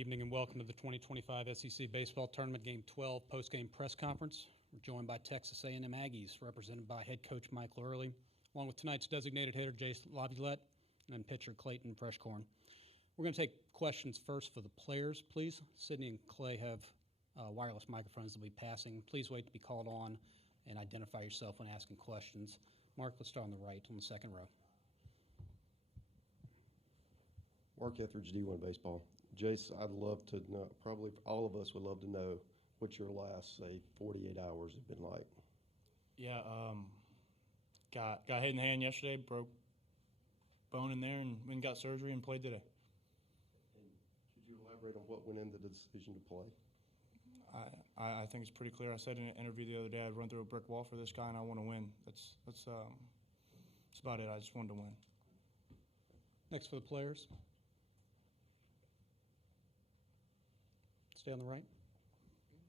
Evening and welcome to the 2025 SEC Baseball Tournament Game 12 post-game press conference. We're joined by Texas A&M Aggies, represented by head coach Mike Lurley, along with tonight's designated hitter Jace Laviolette and pitcher Clayton Freshcorn. We're going to take questions first for the players, please. Sydney and Clay have wireless microphones they'll be passing. Please wait to be called on and identify yourself when asking questions. Mark, let's start on the right on the second row. Mark Etheridge, D1 Baseball. Jace, I'd love to know, probably all of us would love to know what your last, say, 48 hours have been like. Yeah, got hit in the hand yesterday, broke bone in there, and went and got surgery and played today. And could you elaborate on what went into the decision to play? I think it's pretty clear. I said in an interview the other day I'd run through a brick wall for this guy, and I want to win. That's about it. I just wanted to win. Next for the players. Stay on the right.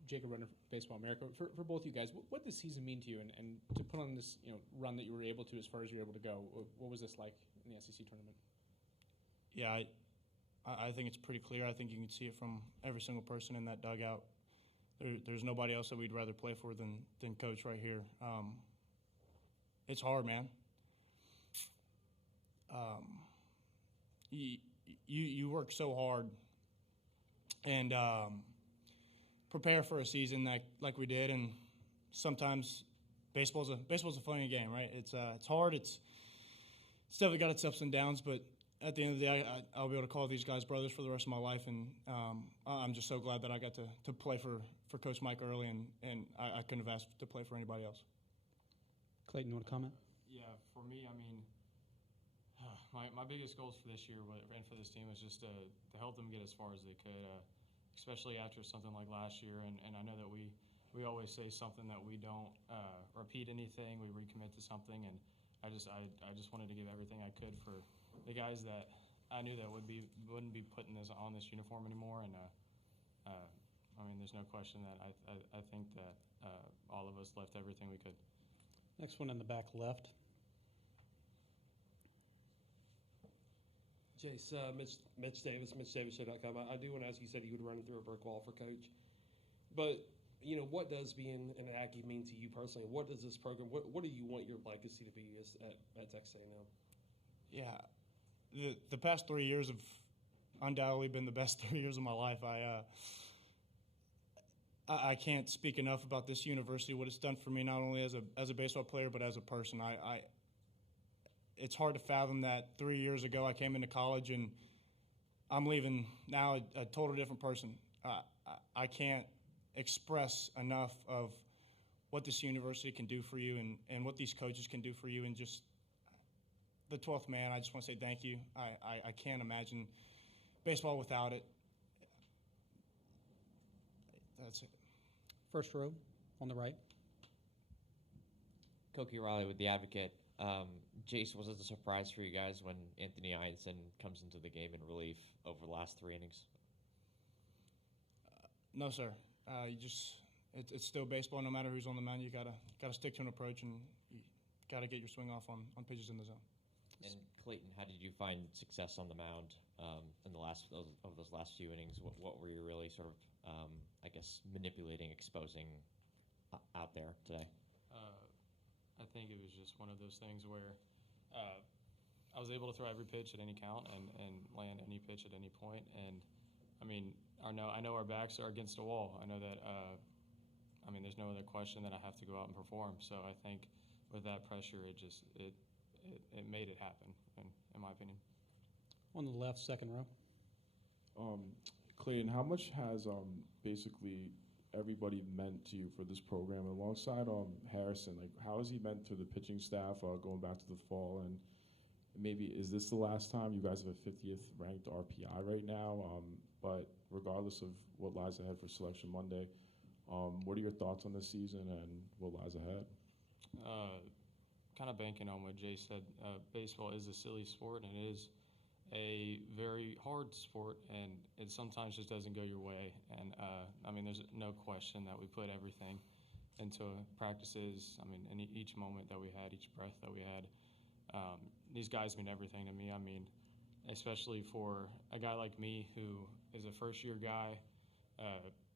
Jacob Renner, Baseball America. For both you guys, what does season mean to you, and to put on this run that you were able to as far as you were able to go? What was this like in the SEC tournament? Yeah, I think it's pretty clear. I think you can see it from every single person in that dugout. There's nobody else that we'd rather play for than Coach right here. It's hard, man. You work so hard and prepare for a season like we did, and sometimes baseball's a funny game, right? It's hard. It's definitely got its ups and downs, but at the end of the day, I'll be able to call these guys brothers for the rest of my life, and I'm just so glad that I got to play for Coach Mike early, and I couldn't have asked to play for anybody else. Clayton, you want to comment? Yeah, for me, I mean, my biggest goals for this year and for this team was just to help them get as far as they could, especially after something like last year. And I know that we always say something that we don't repeat anything, we recommit to something, and I just wanted to give everything I could for the guys that I knew that wouldn't be putting this on this uniform anymore. And I mean, there's no question that I think that all of us left everything we could. Next one in the back left. Jace, Mitch Davis, MitchDavisShow.com. I do want to ask you, said you would run through a brick wall for Coach. But, what does being an Aggie mean to you personally? What does this program, what do you want your legacy to be at Texas A&M? Yeah, the past 3 years have undoubtedly been the best 3 years of my life. I can't speak enough about this university, what it's done for me, not only as a baseball player, but as a person. It's hard to fathom that 3 years ago I came into college and I'm leaving now a total different person. I can't express enough of what this university can do for you and what these coaches can do for you, and just the 12th man. I just want to say thank you. I can't imagine baseball without it. That's it. First row on the right. Koki Riley with The Advocate. Jace, was it a surprise for you guys when Anthony Einson comes into the game in relief over the last 3 innings? No, sir. It's still baseball. No matter who's on the mound, you gotta stick to an approach, and you gotta get your swing off on pitches in the zone. And Clayton, how did you find success on the mound in the those last few innings? What were you really sort of, I guess, manipulating, exposing out there today? I think it was just one of those things where I was able to throw every pitch at any count and land any pitch at any point. And I mean, I know our backs are against a wall. I know that. I mean, there's no other question that I have to go out and perform. So I think with that pressure, it made it happen, in my opinion. On the left, second row. Clayton, how much has basically everybody meant to you for this program alongside Harrison? Like, how has he meant to the pitching staff going back to the fall? And maybe is this the last time? You guys have a 50th ranked RPI right now, but regardless of what lies ahead for Selection Monday, what are your thoughts on this season and what lies ahead? Kind of banking on what Jay said, baseball is a silly sport, and it is a very hard sport, and it sometimes just doesn't go your way. And I mean, there's no question that we put everything into practices. I mean, in each moment that we had, each breath that we had, these guys mean everything to me. I mean, especially for a guy like me who as a first-year guy,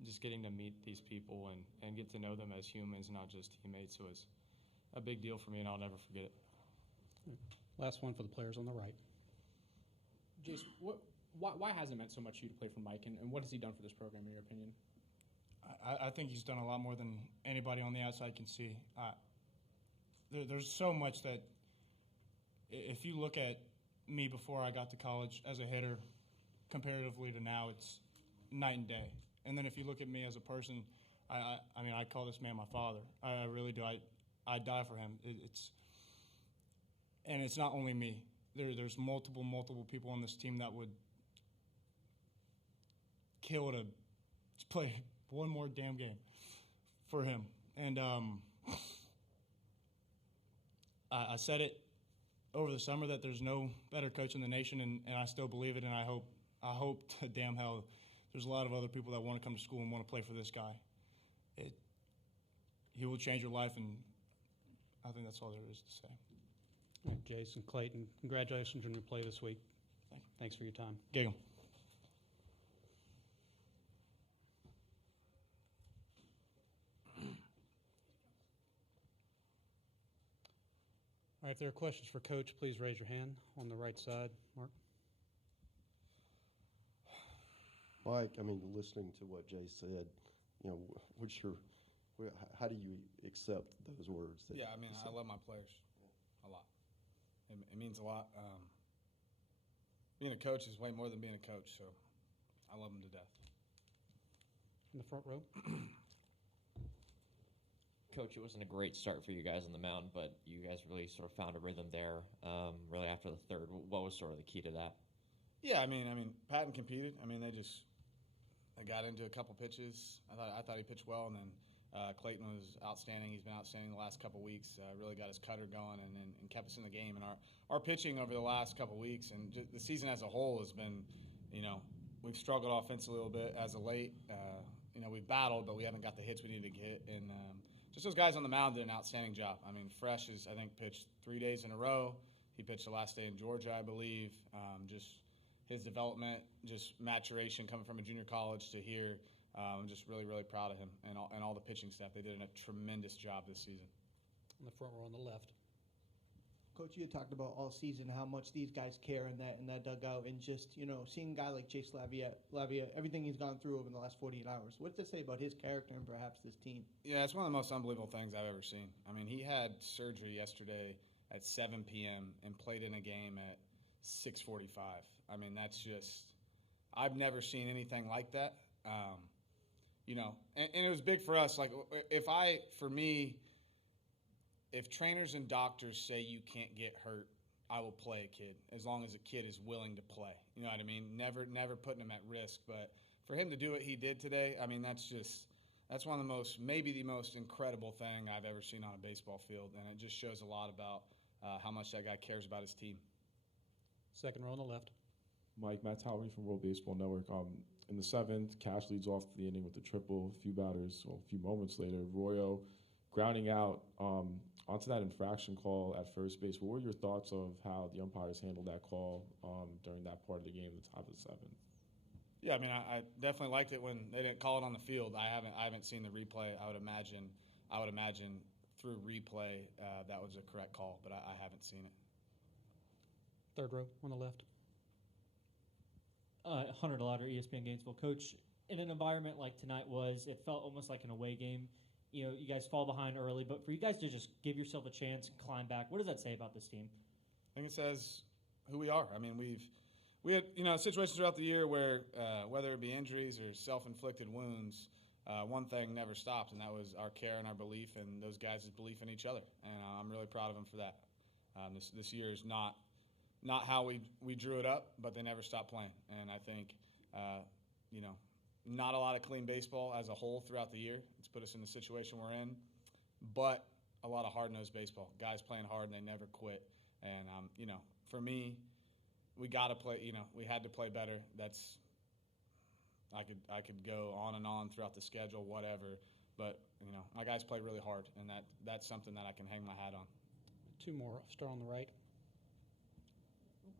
just getting to meet these people and get to know them as humans, not just teammates, was a big deal for me, and I'll never forget it. Last one for the players on the right. Jace, why has it meant so much to you to play for Mike, and what has he done for this program, in your opinion? I think he's done a lot more than anybody on the outside can see. There's so much that if you look at me before I got to college as a hitter comparatively to now, it's night and day. And then if you look at me as a person, I mean, I call this man my father. I really do. I die for him. And it's not only me. There's multiple people on this team that would kill to play one more damn game for him. And I said it over the summer that there's no better coach in the nation, and I still believe it, and I hope to damn hell there's a lot of other people that want to come to school and want to play for this guy. He will change your life, and I think that's all there is to say. All right, Jason, Clayton, congratulations on your play this week. Thanks for your time. Giggle. All right, if there are questions for Coach, please raise your hand on the right side. Mark? Mike, I mean, listening to what Jay said, you know, how do you accept those words? Yeah, I mean, I love my players a lot. It means a lot. Being a coach is way more than being a coach, so I love them to death. In the front row? Coach, it wasn't a great start for you guys on the mound, but you guys really sort of found a rhythm there really after the third. What was sort of the key to that? Yeah, I mean, Patton competed. I mean, they got into a couple pitches. I thought he pitched well, and then Clayton was outstanding. He's been outstanding the last couple weeks. Really got his cutter going and kept us in the game. And our pitching over the last couple weeks and the season as a whole has been, you know, we've struggled offensively a little bit as of late. You know, we've battled, but we haven't got the hits we need to get. And just those guys on the mound did an outstanding job. I mean, Fresh is, I think, pitched 3 days in a row. He pitched the last day in Georgia, I believe. Just his development, just maturation coming from a junior college to here. I'm just really, really proud of him and all the pitching staff. They did a tremendous job this season. In the front row on the left. Coach, you had talked about all season how much these guys care in that dugout, and just, you know, seeing a guy like Jace Lavia, everything he's gone through over the last 48 hours. What does it say about his character and perhaps this team? Yeah, it's one of the most unbelievable things I've ever seen. I mean, he had surgery yesterday at 7 p.m. and played in a game at 6:45. I mean, that's just – I've never seen anything like that. You know, and it was big for us. Like, if trainers and doctors say you can't get hurt, I will play a kid as long as a kid is willing to play. You know what I mean? Never putting him at risk. But for him to do what he did today, I mean, that's one of the most, maybe the most incredible thing I've ever seen on a baseball field. And it just shows a lot about how much that guy cares about his team. Second row on the left. Mike, Matt Talbot from World Baseball Network. In the seventh, Cash leads off the inning with the triple. A few moments later, Royo grounding out onto that infraction call at first base. What were your thoughts of how the umpires handled that call during that part of the game at the top of the seventh? Yeah, I mean, I definitely liked it when they didn't call it on the field. I haven't seen the replay. I would imagine through replay that was a correct call, but I haven't seen it. Third row on the left. Hunter DeLauder, ESPN Gainesville. Coach, in an environment like tonight it felt almost like an away game. You know, you guys fall behind early, but for you guys to just give yourself a chance and climb back, what does that say about this team? I think it says who we are. I mean, we had, you know, situations throughout the year where whether it be injuries or self-inflicted wounds, one thing never stopped, and that was our care and our belief and those guys' belief in each other. And I'm really proud of them for that. This year is not how we drew it up, but they never stopped playing. And I think, you know, not a lot of clean baseball as a whole throughout the year. It's put us in the situation we're in, but a lot of hard-nosed baseball. Guys playing hard and they never quit. And, you know, for me, we got to play, you know, we had to play better. I could go on and on throughout the schedule, whatever. But, you know, my guys play really hard, and that's something that I can hang my hat on. Two more. Start on the right.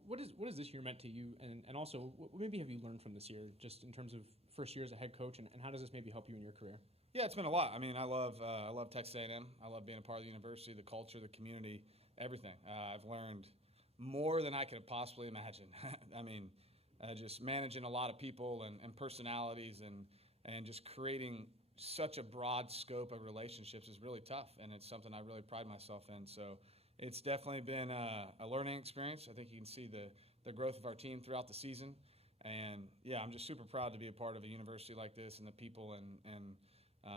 what is this year meant to you, and also what maybe have you learned from this year, just in terms of first year as a head coach, and how does this maybe help you in your career? Yeah, it's been a lot. I mean, I love Texas A&M. I love being a part of the university, the culture, the community, everything. I've learned more than I could have possibly imagined. I mean, just managing a lot of people and personalities and just creating such a broad scope of relationships is really tough, and it's something I really pride myself in. So it's definitely been a learning experience. I think you can see the growth of our team throughout the season. And, yeah, I'm just super proud to be a part of a university like this and the people, and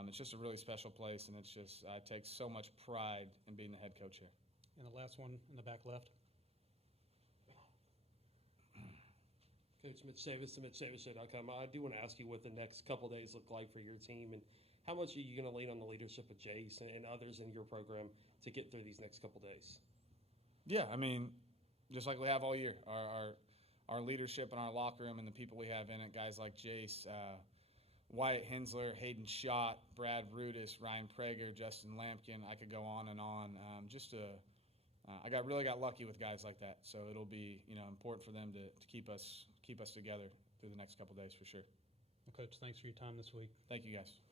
it's just a really special place, and it's just I take so much pride in being the head coach here. And the last one in the back left. Coach Mitch Davis to MitchDavisShow.com. I do want to ask you what the next couple of days look like for your team, and how much are you going to lean on the leadership of Jace and others in your program to get through these next couple of days? Yeah, I mean, just like we have all year, our leadership in our locker room and the people we have in it, guys like Jace, Wyatt Hensler, Hayden Schott, Brad Rudis, Ryan Prager, Justin Lampkin. I could go on and on. I really got lucky with guys like that, so it'll be important for them to keep us together through the next couple of days for sure. Well, Coach, thanks for your time this week. Thank you, guys.